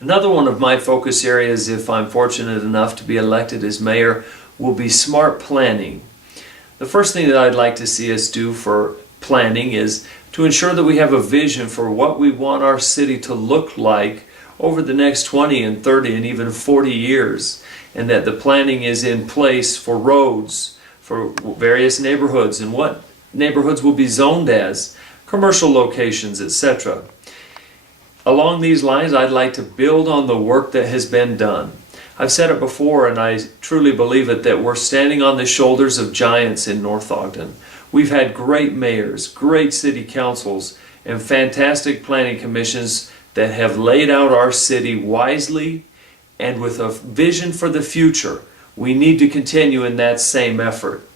Another one of my focus areas, if I'm fortunate enough to be elected as mayor, will be smart planning. The first thing that I'd like to see us do for planning is to ensure that we have a vision for what we want our city to look like over the next 20 and 30 and even 40 years, and that the planning is in place for roads, for various neighborhoods, and what neighborhoods will be zoned as, commercial locations, etc. Along these lines, I'd like to build on the work that has been done. I've said it before, and I truly believe it, that we're standing on the shoulders of giants in North Ogden. We've had great mayors, great city councils, and fantastic planning commissions that have laid out our city wisely and with a vision for the future. We need to continue in that same effort.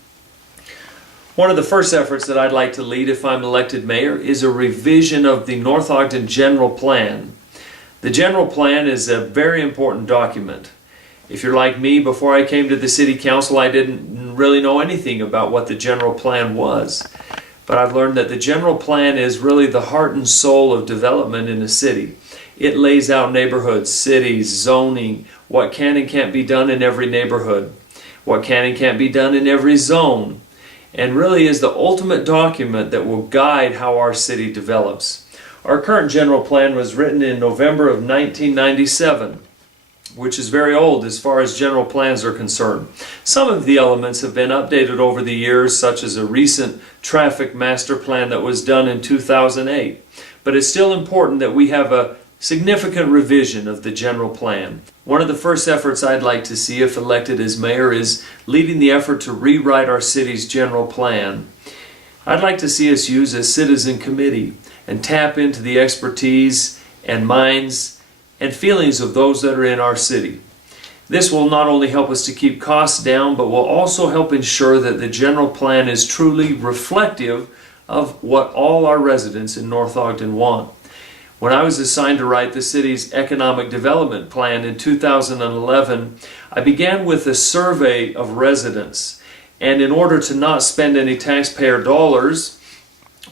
One of the first efforts that I'd like to lead if I'm elected mayor is a revision of the North Ogden General Plan. The General Plan is a very important document. If you're like me, before I came to the City Council, I didn't really know anything about what the General Plan was. But I've learned that the General Plan is really the heart and soul of development in a city. It lays out neighborhoods, cities, zoning, what can and can't be done in every neighborhood, what can and can't be done in every zone, and really is the ultimate document that will guide how our city develops. Our current General Plan was written in November of 1997. Which is very old as far as general plans are concerned. Some of the elements have been updated over the years, such as a recent traffic master plan that was done in 2008. But it's still important that we have a significant revision of the general plan. One of the first efforts I'd like to see if elected as mayor is leading the effort to rewrite our city's general plan. I'd like to see us use a citizen committee and tap into the expertise and minds and feelings of those that are in our city. This will not only help us to keep costs down, but will also help ensure that the general plan is truly reflective of what all our residents in North Ogden want. When I was assigned to write the city's economic development plan in 2011, I began with a survey of residents. And in order to not spend any taxpayer dollars,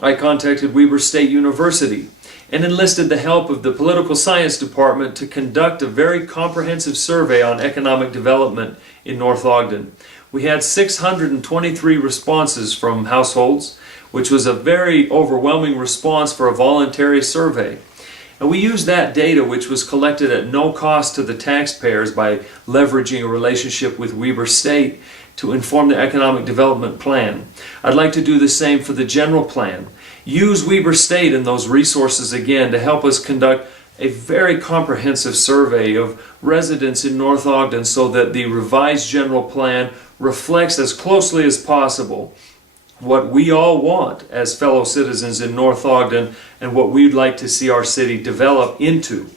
I contacted Weber State University and enlisted the help of the political science department to conduct a very comprehensive survey on economic development in North Ogden. We had 623 responses from households, which was a very overwhelming response for a voluntary survey. And we used that data, which was collected at no cost to the taxpayers by leveraging a relationship with Weber State, to inform the economic development plan. I'd like to do the same for the general plan. Use Weber State and those resources again to help us conduct a very comprehensive survey of residents in North Ogden so that the revised general plan reflects as closely as possible what we all want as fellow citizens in North Ogden and what we'd like to see our city develop into.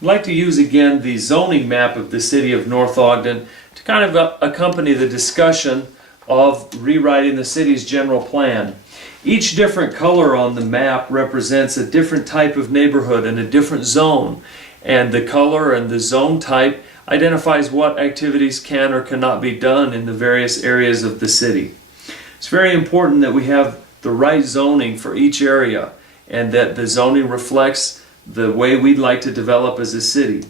I'd like to use again the zoning map of the city of North Ogden to kind of accompany the discussion of rewriting the city's general plan. Each different color on the map represents a different type of neighborhood and a different zone, and the color and the zone type identifies what activities can or cannot be done in the various areas of the city. It's very important that we have the right zoning for each area and that the zoning reflects the way we'd like to develop as a city.